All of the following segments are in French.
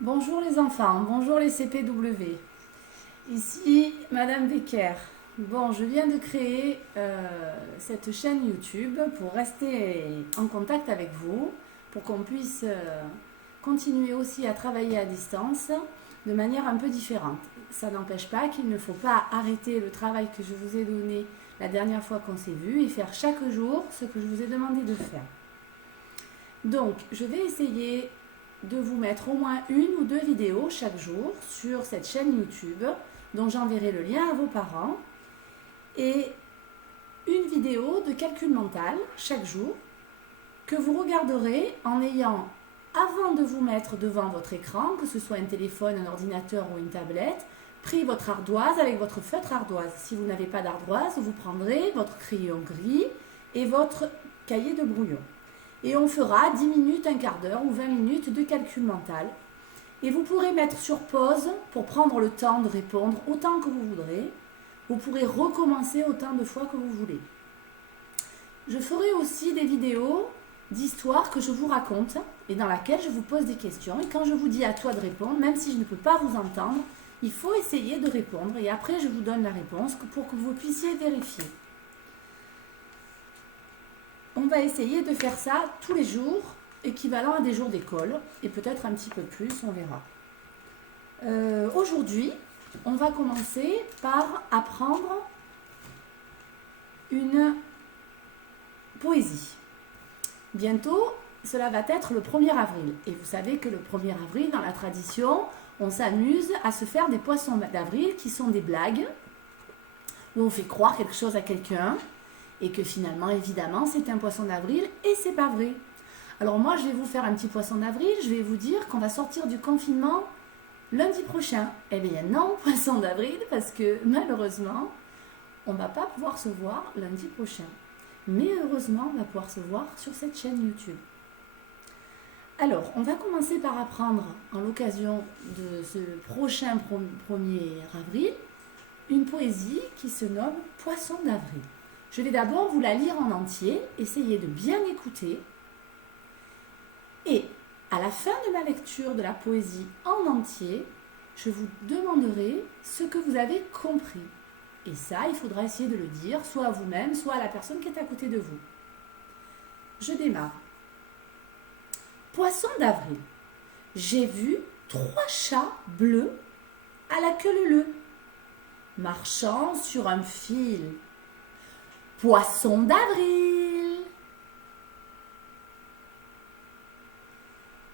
Bonjour les enfants, bonjour les CPW. Ici Madame Becker. Bon, je viens de créer cette chaîne YouTube pour rester en contact avec vous, pour qu'on puisse continuer aussi à travailler à distance de manière un peu différente. Ça n'empêche pas qu'il ne faut pas arrêter le travail que je vous ai donné la dernière fois qu'on s'est vu et faire chaque jour ce que je vous ai demandé de faire. Donc, je vais essayer de vous mettre au moins une ou deux vidéos chaque jour sur cette chaîne YouTube dont j'enverrai le lien à vos parents et une vidéo de calcul mental chaque jour que vous regarderez en ayant, avant de vous mettre devant votre écran, que ce soit un téléphone, un ordinateur ou une tablette, pris votre ardoise avec votre feutre ardoise. Si vous n'avez pas d'ardoise, vous prendrez votre crayon gris et votre cahier de brouillon. Et on fera 10 minutes, un quart d'heure ou 20 minutes de calcul mental. Et vous pourrez mettre sur pause pour prendre le temps de répondre autant que vous voudrez. Vous pourrez recommencer autant de fois que vous voulez. Je ferai aussi des vidéos d'histoires que je vous raconte et dans laquelle je vous pose des questions. Et quand je vous dis à toi de répondre, même si je ne peux pas vous entendre, il faut essayer de répondre. Et après, je vous donne la réponse pour que vous puissiez vérifier. On va essayer de faire ça tous les jours, équivalent à des jours d'école, et peut-être un petit peu plus, on verra. Aujourd'hui, on va commencer par apprendre une poésie. Bientôt, cela va être le 1er avril. Et vous savez que le 1er avril, dans la tradition, on s'amuse à se faire des poissons d'avril qui sont des blagues, où on fait croire quelque chose à quelqu'un, et que finalement, évidemment, c'est un poisson d'avril et c'est pas vrai. Alors moi, je vais vous faire un petit poisson d'avril, je vais vous dire qu'on va sortir du confinement lundi prochain. Eh bien non, poisson d'avril, parce que malheureusement, on ne va pas pouvoir se voir lundi prochain. Mais heureusement, on va pouvoir se voir sur cette chaîne YouTube. Alors, on va commencer par apprendre, en l'occasion de ce prochain 1er avril, une poésie qui se nomme Poisson d'avril. Je vais d'abord vous la lire en entier, essayez de bien écouter. Et à la fin de ma lecture de la poésie en entier, je vous demanderai ce que vous avez compris. Et ça, il faudra essayer de le dire, soit à vous-même, soit à la personne qui est à côté de vous. Je démarre. Poisson d'avril. J'ai vu 3 chats bleus à la queue leu-leu, marchant sur un fil. Poisson d'avril.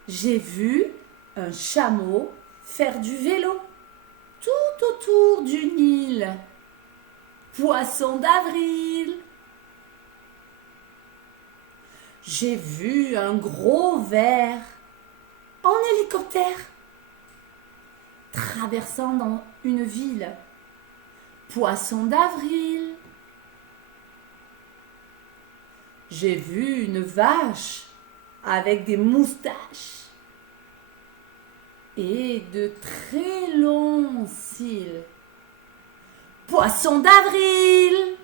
J'ai vu un chameau faire du vélo tout autour du Nil. Poisson d'avril. J'ai vu un gros ver en hélicoptère traversant dans une ville. Poisson d'avril. J'ai vu une vache avec des moustaches et de très longs cils. Poisson d'avril.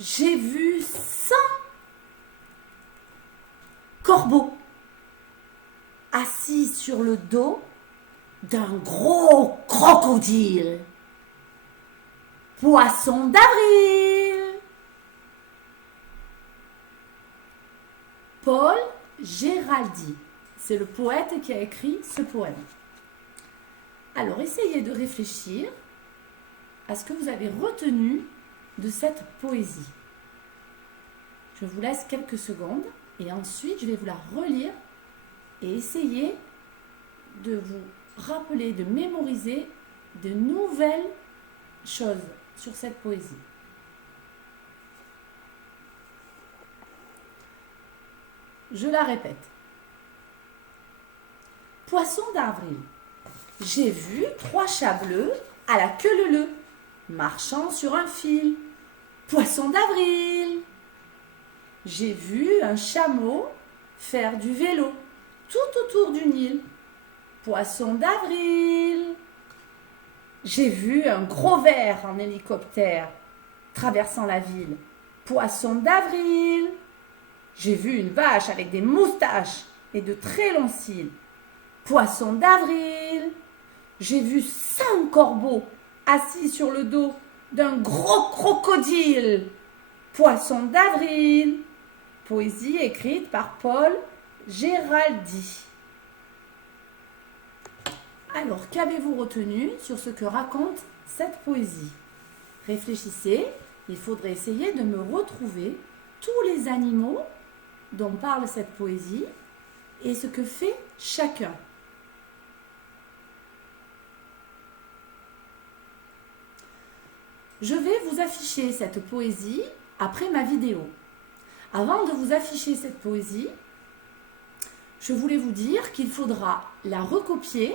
J'ai vu 100 corbeaux assis sur le dos d'un gros crocodile. Poisson d'avril. Paul Géraldi, c'est le poète qui a écrit ce poème. Alors, essayez de réfléchir à ce que vous avez retenu de cette poésie. Je vous laisse quelques secondes et ensuite je vais vous la relire et essayer de vous rappeler, de mémoriser de nouvelles choses sur cette poésie. Je la répète. Poisson d'avril. J'ai vu 3 chats bleus à la queue leu-leu, marchant sur un fil. Poisson d'avril. J'ai vu un chameau faire du vélo tout autour du Nil. Poisson d'avril. J'ai vu un gros ver en hélicoptère traversant la ville. Poisson d'avril. J'ai vu une vache avec des moustaches et de très longs cils. Poisson d'avril. J'ai vu 5 corbeaux assis sur le dos d'un gros crocodile. Poisson d'avril. Poésie écrite par Paul Géraldi. Alors, qu'avez-vous retenu sur ce que raconte cette poésie? Réfléchissez, il faudrait essayer de me retrouver tous les animaux dont parle cette poésie et ce que fait chacun. Je vais vous afficher cette poésie après ma vidéo. Avant de vous afficher cette poésie, je voulais vous dire qu'il faudra la recopier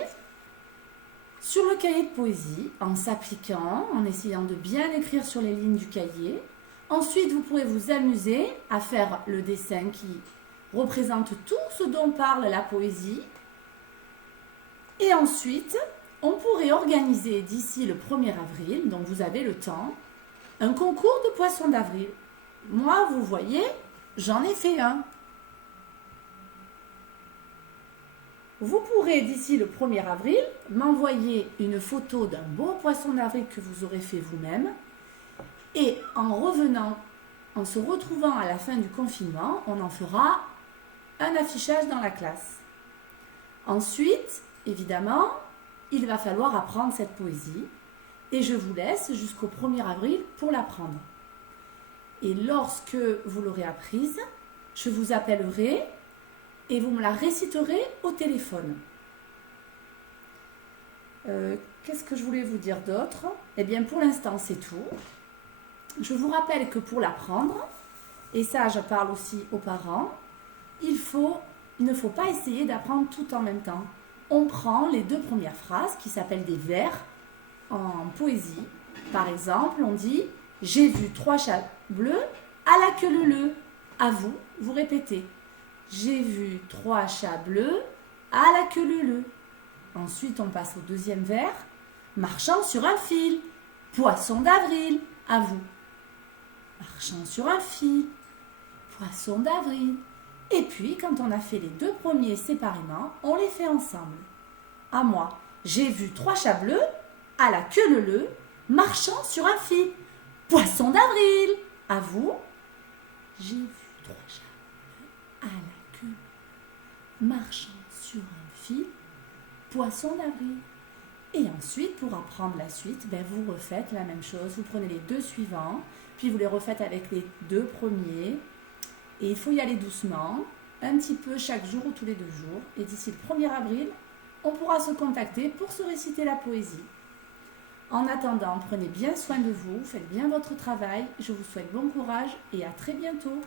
sur le cahier de poésie en s'appliquant, en essayant de bien écrire sur les lignes du cahier. Ensuite, vous pourrez vous amuser à faire le dessin qui représente tout ce dont parle la poésie. Et ensuite, on pourrait organiser d'ici le 1er avril, donc vous avez le temps, un concours de poissons d'avril. Moi, vous voyez, j'en ai fait un. Vous pourrez d'ici le 1er avril m'envoyer une photo d'un beau poisson d'avril que vous aurez fait vous-même. Et en se retrouvant à la fin du confinement, on en fera un affichage dans la classe. Ensuite, évidemment, il va falloir apprendre cette poésie et je vous laisse jusqu'au 1er avril pour l'apprendre. Et lorsque vous l'aurez apprise, je vous appellerai et vous me la réciterez au téléphone. Qu'est-ce que je voulais vous dire d'autre? Eh bien, pour l'instant, c'est tout. Je vous rappelle que pour l'apprendre, et ça, je parle aussi aux parents, il ne faut pas essayer d'apprendre tout en même temps. On prend les 2 premières phrases qui s'appellent des vers en poésie. Par exemple, on dit « J'ai vu 3 chats bleus à la queue leu-leu ». À vous, vous répétez. J'ai vu 3 chats bleus à la queue leu-leu. Ensuite, on passe au 2e vers. Marchant sur un fil. Poisson d'avril. À vous. Marchant sur un fil. Poisson d'avril. Et puis, quand on a fait les 2 premiers séparément, on les fait ensemble. À moi. J'ai vu 3 chats bleus à la queue leu-leu marchant sur un fil. Poisson d'avril. À vous. J'ai vu 3 chats à la queue, marchant sur un fil, poisson d'avril. Et ensuite, pour apprendre la suite, vous refaites la même chose. Vous prenez les 2 suivants, puis vous les refaites avec les 2 premiers. Et il faut y aller doucement, un petit peu chaque jour ou tous les 2 jours. Et d'ici le 1er avril, on pourra se contacter pour se réciter la poésie. En attendant, prenez bien soin de vous, faites bien votre travail. Je vous souhaite bon courage et à très bientôt.